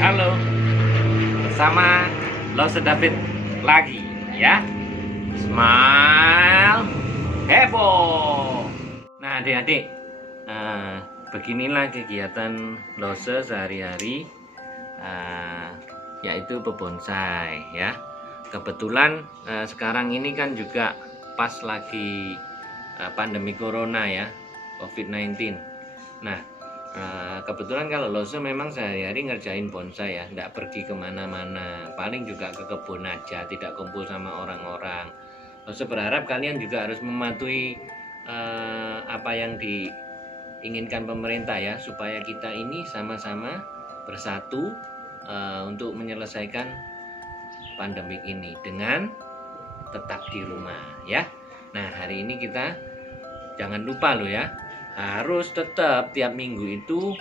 Halo, bersama Lose David lagi ya. Smile, heboh. Nah adik-adik, beginilah kegiatan Lose sehari-hari, yaitu bebonsai ya. Kebetulan sekarang ini kan juga pas lagi pandemi corona ya, COVID-19. Nah, kebetulan kalau Lose memang sehari-hari ngerjain bonsai ya, nggak pergi kemana-mana, paling juga ke kebun aja, tidak kumpul sama orang-orang. Lose berharap kalian juga harus mematuhi apa yang diinginkan pemerintah ya, supaya kita ini sama-sama bersatu untuk menyelesaikan pandemik ini dengan tetap di rumah ya. Nah hari ini kita jangan lupa loh ya, harus tetap tiap minggu itu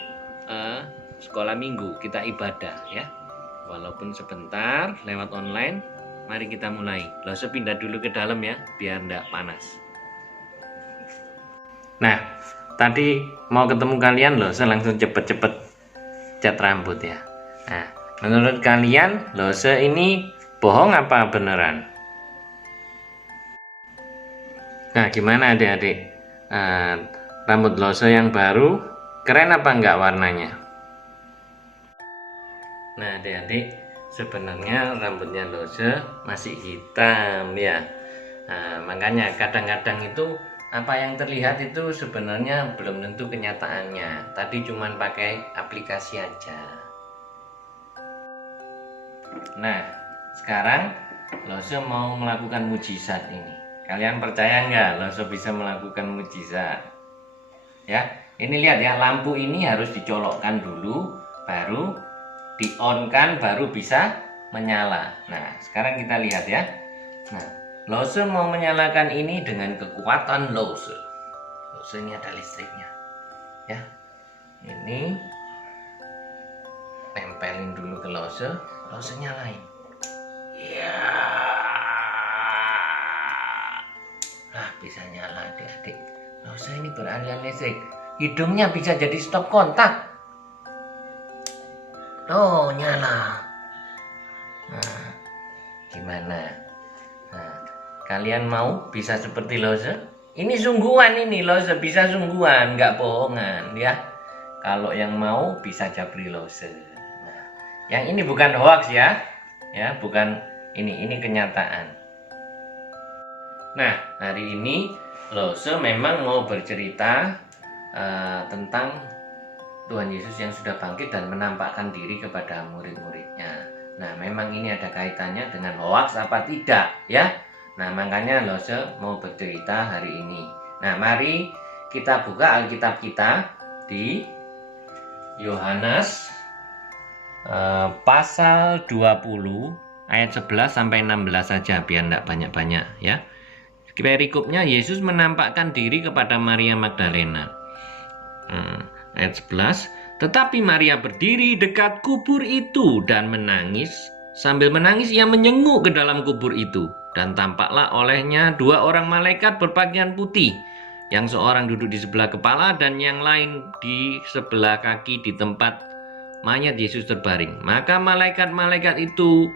sekolah minggu kita ibadah ya, walaupun sebentar lewat online. Mari kita mulai. Lose pindah dulu ke dalam ya biar enggak panas. Nah tadi mau ketemu kalian Lose langsung cepet-cepet cat rambut ya. Nah menurut kalian Lose ini bohong apa beneran? Nah gimana adik-adik, rambut Lose yang baru keren apa enggak warnanya? Nah adik-adik, sebenarnya rambutnya Lose masih hitam ya. Nah, makanya kadang-kadang itu apa yang terlihat itu sebenarnya belum tentu kenyataannya. Tadi cuman pakai aplikasi aja. Nah sekarang Lose mau melakukan mujizat ini. Kalian percaya nggak Lose bisa melakukan mujizat? Ya, ini lihat ya, lampu ini harus dicolokkan dulu, baru di-on-kan, baru bisa menyala. Nah, sekarang kita lihat ya. Nah, Lose mau menyalakan ini dengan kekuatan Lose. Lose ini ada listriknya. Ya. Ini tempelin dulu ke Lose, Lose nyalain. Ya. Nah, bisa nyala adik-adik. Lose ini beraliran listrik. Hidungnya bisa jadi stop kontak. Oh, nyala. Nah, gimana? Nah, kalian mau bisa seperti Lose? Ini sungguhan ini, Lose bisa sungguhan, nggak bohongan ya. Kalau yang mau bisa japri Lose. Nah, yang ini bukan hoax ya. Ya, bukan ini kenyataan. Nah, hari ini Lose memang mau bercerita tentang Tuhan Yesus yang sudah bangkit dan menampakkan diri kepada murid-muridnya. Nah, memang ini ada kaitannya dengan hoax apa tidak ya. Nah, makanya Lose mau bercerita hari ini. Nah, mari kita buka Alkitab kita di Yohanes pasal 20 ayat 11 sampai 16 saja biar enggak banyak-banyak ya. Perikopnya Yesus menampakkan diri kepada Maria Magdalena. Ayat 11, tetapi Maria berdiri dekat kubur itu dan menangis. Sambil menangis ia menyenguk ke dalam kubur itu, dan tampaklah olehnya dua orang malaikat berpakaian putih, yang seorang duduk di sebelah kepala dan yang lain di sebelah kaki di tempat mayat Yesus terbaring. Maka malaikat-malaikat itu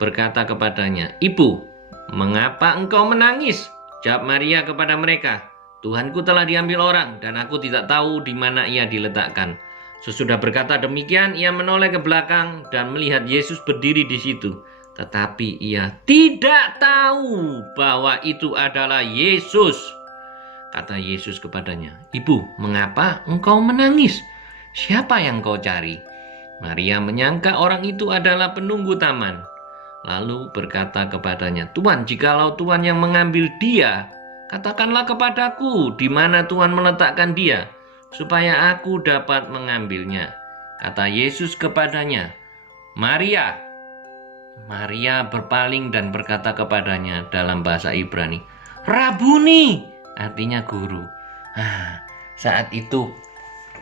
berkata kepadanya, "Ibu, mengapa engkau menangis?" Jawab Maria kepada mereka, "Tuhanku telah diambil orang dan aku tidak tahu di mana ia diletakkan." Sesudah berkata demikian, ia menoleh ke belakang dan melihat Yesus berdiri di situ. Tetapi ia tidak tahu bahwa itu adalah Yesus. Kata Yesus kepadanya, "Ibu, mengapa engkau menangis? Siapa yang kau cari?" Maria menyangka orang itu adalah penunggu taman. Lalu berkata kepadanya, "Tuhan, jikalau Tuhan yang mengambil dia, katakanlah kepadaku di mana Tuhan meletakkan dia, supaya aku dapat mengambilnya." Kata Yesus kepadanya, "Maria." Maria berpaling dan berkata kepadanya dalam bahasa Ibrani, "Rabuni," artinya guru. Saat itu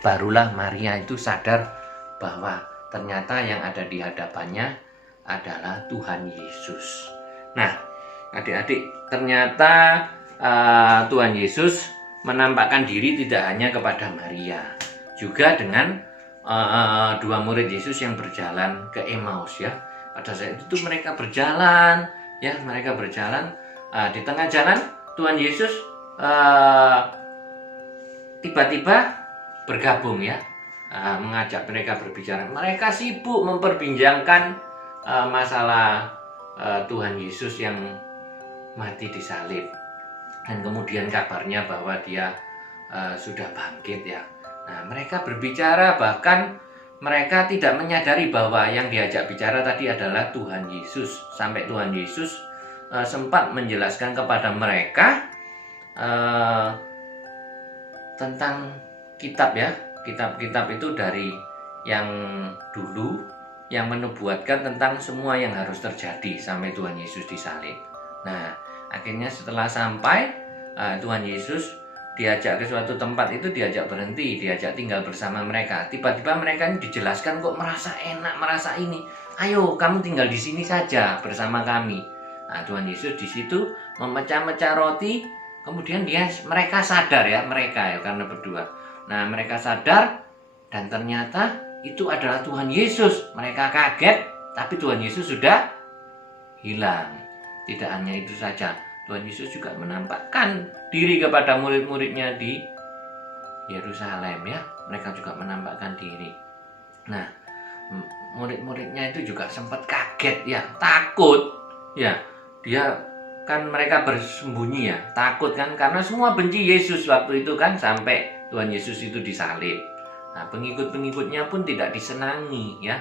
barulah Maria itu sadar bahwa ternyata yang ada di hadapannya adalah Tuhan Yesus. Nah, adik-adik, ternyata Tuhan Yesus menampakkan diri tidak hanya kepada Maria, juga dengan dua murid Yesus yang berjalan ke Emmaus ya. Pada saat itu mereka berjalan ya, di tengah jalan Tuhan Yesus tiba-tiba bergabung ya, mengajak mereka berbicara. Mereka sibuk memperbincangkan masalah Tuhan Yesus yang mati disalib, dan kemudian kabarnya bahwa dia sudah bangkit ya. Nah, mereka berbicara, bahkan mereka tidak menyadari bahwa yang diajak bicara tadi adalah Tuhan Yesus. Sampai Tuhan Yesus sempat menjelaskan kepada mereka tentang kitab ya. Kitab-kitab itu dari yang dulu, yang menubuatkan tentang semua yang harus terjadi sampai Tuhan Yesus disalib. Nah, akhirnya setelah sampai Tuhan Yesus diajak ke suatu tempat, itu diajak berhenti, diajak tinggal bersama mereka. Tiba-tiba mereka ini dijelaskan kok merasa enak, merasa ini. Ayo, kamu tinggal di sini saja bersama kami. Nah, Tuhan Yesus di situ memecah-mecah roti, kemudian mereka sadar ya, karena berdua. Nah, mereka sadar dan ternyata itu adalah Tuhan Yesus. Mereka kaget, tapi Tuhan Yesus sudah hilang. Tidak hanya itu saja, Tuhan Yesus juga menampakkan diri kepada murid-muridnya di Yerusalem ya. Mereka juga menampakkan diri. Nah, murid-muridnya itu juga sempat kaget ya, takut ya. Mereka bersembunyi ya, takut kan, karena semua benci Yesus waktu itu kan, sampai Tuhan Yesus itu disalib. Nah, pengikut-pengikutnya pun tidak disenangi ya.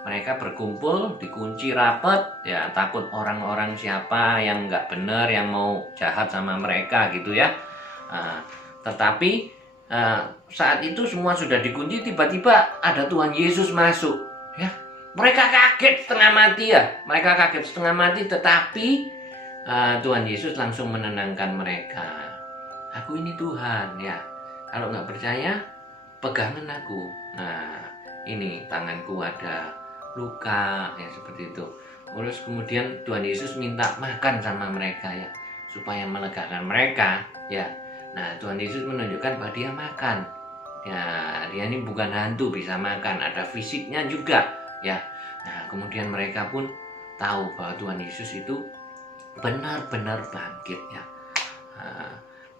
Mereka berkumpul, dikunci rapat ya, takut orang-orang siapa yang nggak benar, yang mau jahat sama mereka gitu ya. Tetapi saat itu semua sudah dikunci, tiba-tiba ada Tuhan Yesus masuk ya. Mereka kaget setengah mati, tetapi Tuhan Yesus langsung menenangkan mereka. Aku ini Tuhan ya, kalau nggak percaya pegangan aku. Nah, ini tanganku ada luka ya, seperti itu. Terus kemudian Tuhan Yesus minta makan sama mereka ya, supaya melegakan mereka ya. Nah, Tuhan Yesus menunjukkan bahwa dia makan ya, dia ini bukan hantu, bisa makan, ada fisiknya juga ya. Nah, kemudian mereka pun tahu bahwa Tuhan Yesus itu benar-benar bangkit ya.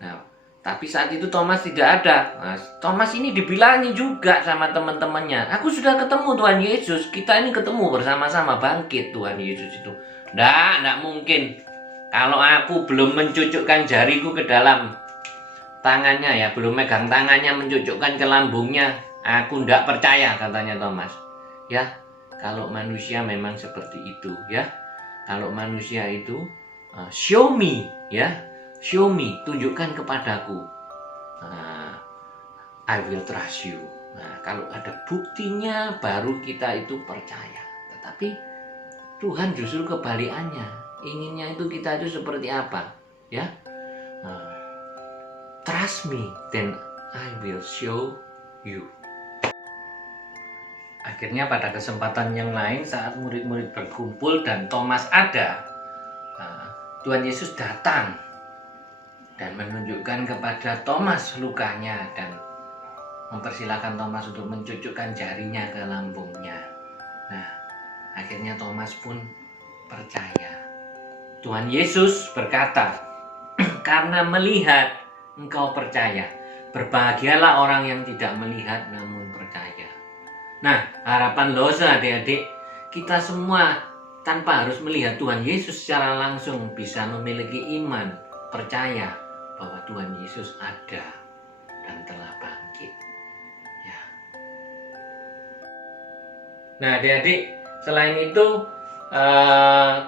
Nah, tapi saat itu Thomas tidak ada. Nah, Thomas ini dibilangi juga sama teman-temannya, aku sudah ketemu Tuhan Yesus, kita ini ketemu bersama-sama, bangkit Tuhan Yesus itu. Nggak mungkin. Kalau aku belum mencucukkan jariku ke dalam tangannya ya, belum megang tangannya, mencucukkan ke lambungnya, aku nggak percaya, katanya Thomas. Ya, kalau manusia memang seperti itu ya. Kalau manusia itu show me ya, show me, tunjukkan kepadaku, I will trust you. Nah, kalau ada buktinya baru kita itu percaya. Tetapi Tuhan justru kebalikannya, inginnya itu kita itu seperti apa ya. Trust me, then I will show you. Akhirnya pada kesempatan yang lain, saat murid-murid berkumpul dan Thomas ada, Tuhan Yesus datang dan menunjukkan kepada Thomas lukanya dan mempersilahkan Thomas untuk mencucukkan jarinya ke lambungnya. Nah, akhirnya Thomas pun percaya. Tuhan Yesus berkata, karena melihat engkau percaya. Berbahagialah orang yang tidak melihat namun percaya. Nah, harapan dosa adik-adik, kita semua tanpa harus melihat Tuhan Yesus secara langsung bisa memiliki iman, percaya bahwa Tuhan Yesus ada dan telah bangkit ya. Nah, adik-adik, selain itu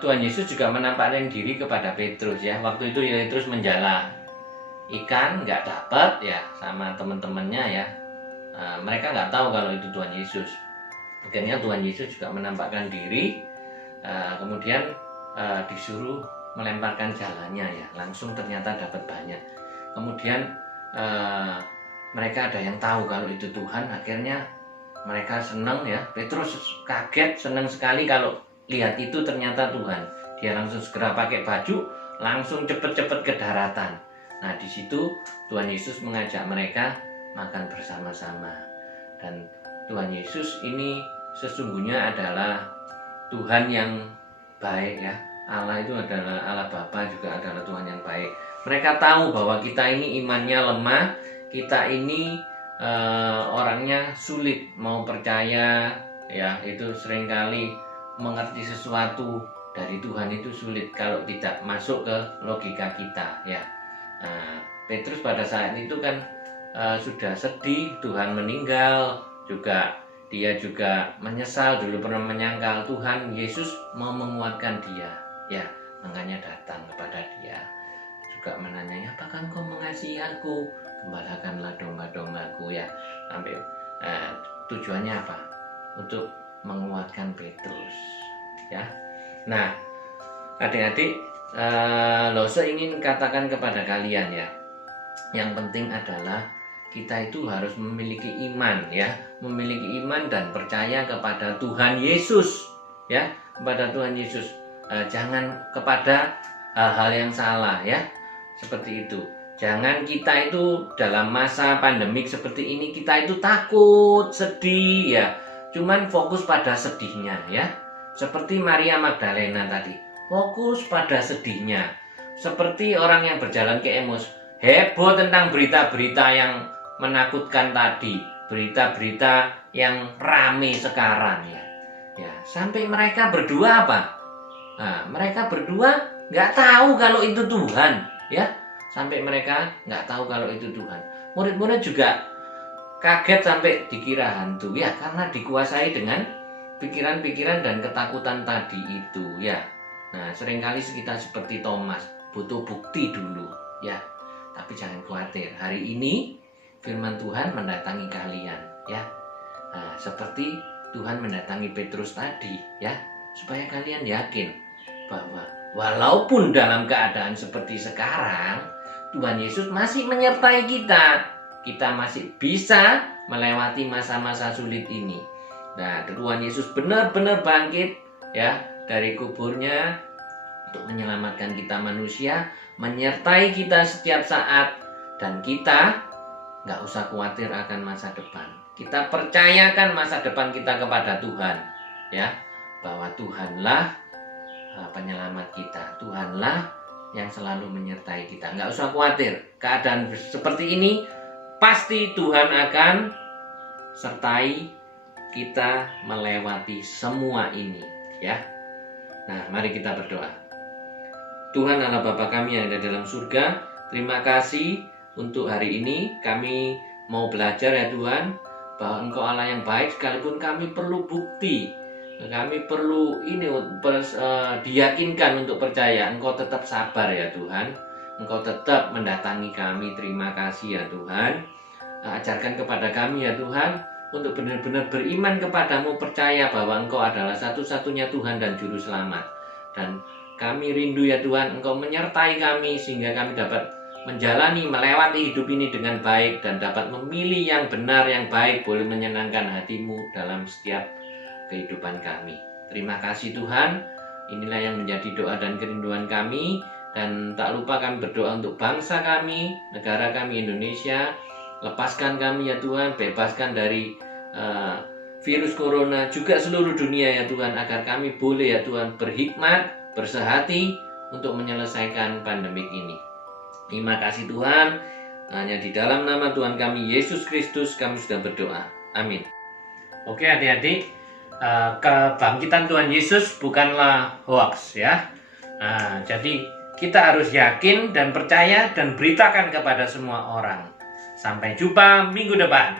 Tuhan Yesus juga menampakkan diri kepada Petrus ya. Waktu itu Petrus menjala ikan, nggak dapat ya, sama teman-temannya ya. Mereka nggak tahu kalau itu Tuhan Yesus. Akhirnya Tuhan Yesus juga menampakkan diri, kemudian disuruh melemparkan jalannya ya, langsung ternyata dapat banyak. Kemudian mereka ada yang tahu kalau itu Tuhan, akhirnya mereka senang ya. Petrus kaget, senang sekali kalau lihat itu ternyata Tuhan. Dia langsung segera pakai baju, langsung cepet-cepet ke daratan. Nah, di situ Tuhan Yesus mengajak mereka makan bersama-sama, dan Tuhan Yesus ini sesungguhnya adalah Tuhan yang baik ya. Allah itu adalah Allah Bapa, juga adalah Tuhan yang baik. Mereka tahu bahwa kita ini imannya lemah, kita ini orangnya sulit mau percaya ya, itu seringkali mengerti sesuatu dari Tuhan itu sulit kalau tidak masuk ke logika kita ya. Petrus pada saat itu kan sudah sedih, Tuhan meninggal, juga dia juga menyesal, dulu pernah menyangkal. Tuhan Yesus mau menguatkan dia ya, makanya datang kepada dia, juga menanyanya, apakah engkau mengasihi aku, gembalakanlah domba-dombaku ya. Sampai tujuannya apa? Untuk menguatkan Petrus ya. Nah adik-adik, Lose ingin katakan kepada kalian ya, yang penting adalah kita itu harus memiliki iman ya, memiliki iman dan percaya kepada Tuhan Yesus ya, kepada Tuhan Yesus. Jangan kepada hal-hal yang salah ya, seperti itu. Jangan kita itu dalam masa pandemik seperti ini kita itu takut, sedih ya, cuman fokus pada sedihnya ya. Seperti Maria Magdalena tadi, fokus pada sedihnya. Seperti orang yang berjalan ke Emmaus, heboh tentang berita-berita yang menakutkan tadi, berita-berita yang rame sekarang ya. Ya, sampai mereka berdua apa? Nah, mereka berdua nggak tahu kalau itu Tuhan ya. Sampai mereka nggak tahu kalau itu Tuhan. Murid-murid juga kaget sampai dikira hantu ya, karena dikuasai dengan pikiran-pikiran dan ketakutan tadi itu ya. Nah, seringkali kita seperti Thomas, butuh bukti dulu ya. Tapi jangan khawatir, hari ini firman Tuhan mendatangi kalian ya. Nah, seperti Tuhan mendatangi Petrus tadi ya, supaya kalian yakin bahwa walaupun dalam keadaan seperti sekarang, Tuhan Yesus masih menyertai kita. Kita masih bisa melewati masa-masa sulit ini. Nah, Tuhan Yesus benar-benar bangkit ya dari kuburnya untuk menyelamatkan kita manusia, menyertai kita setiap saat, dan kita nggak usah khawatir akan masa depan. Kita percayakan masa depan kita kepada Tuhan ya, bahwa Tuhanlah penyelamat kita, Tuhanlah yang selalu menyertai kita. Nggak usah khawatir, keadaan seperti ini pasti Tuhan akan sertai kita melewati semua ini ya. Nah, mari kita berdoa. Tuhan Allah Bapa kami yang ada dalam surga, terima kasih untuk hari ini. Kami mau belajar ya Tuhan, bahwa Engkau Allah yang baik, sekalipun kami perlu bukti, kami perlu ini diyakinkan untuk percaya. Engkau tetap sabar ya Tuhan, Engkau tetap mendatangi kami. Terima kasih ya Tuhan. Ajarkan kepada kami ya Tuhan, untuk benar-benar beriman kepadamu, percaya bahwa Engkau adalah satu-satunya Tuhan dan Juru Selamat. Dan kami rindu ya Tuhan, Engkau menyertai kami sehingga kami dapat menjalani, melewati hidup ini dengan baik, dan dapat memilih yang benar, yang baik, boleh menyenangkan hati-Mu dalam setiap kehidupan kami. Terima kasih Tuhan. Inilah yang menjadi doa dan kerinduan kami. Dan tak lupa kami berdoa untuk bangsa kami, negara kami Indonesia. Lepaskan kami ya Tuhan, bebaskan dari virus corona, juga seluruh dunia ya Tuhan, agar kami boleh ya Tuhan berhikmat, bersehati untuk menyelesaikan pandemik ini. Terima kasih Tuhan. Hanya di dalam nama Tuhan kami Yesus Kristus kami sudah berdoa. Amin. Oke adik-adik, kebangkitan Tuhan Yesus bukanlah hoax ya. Jadi kita harus yakin dan percaya dan beritakan kepada semua orang. Sampai jumpa minggu depan.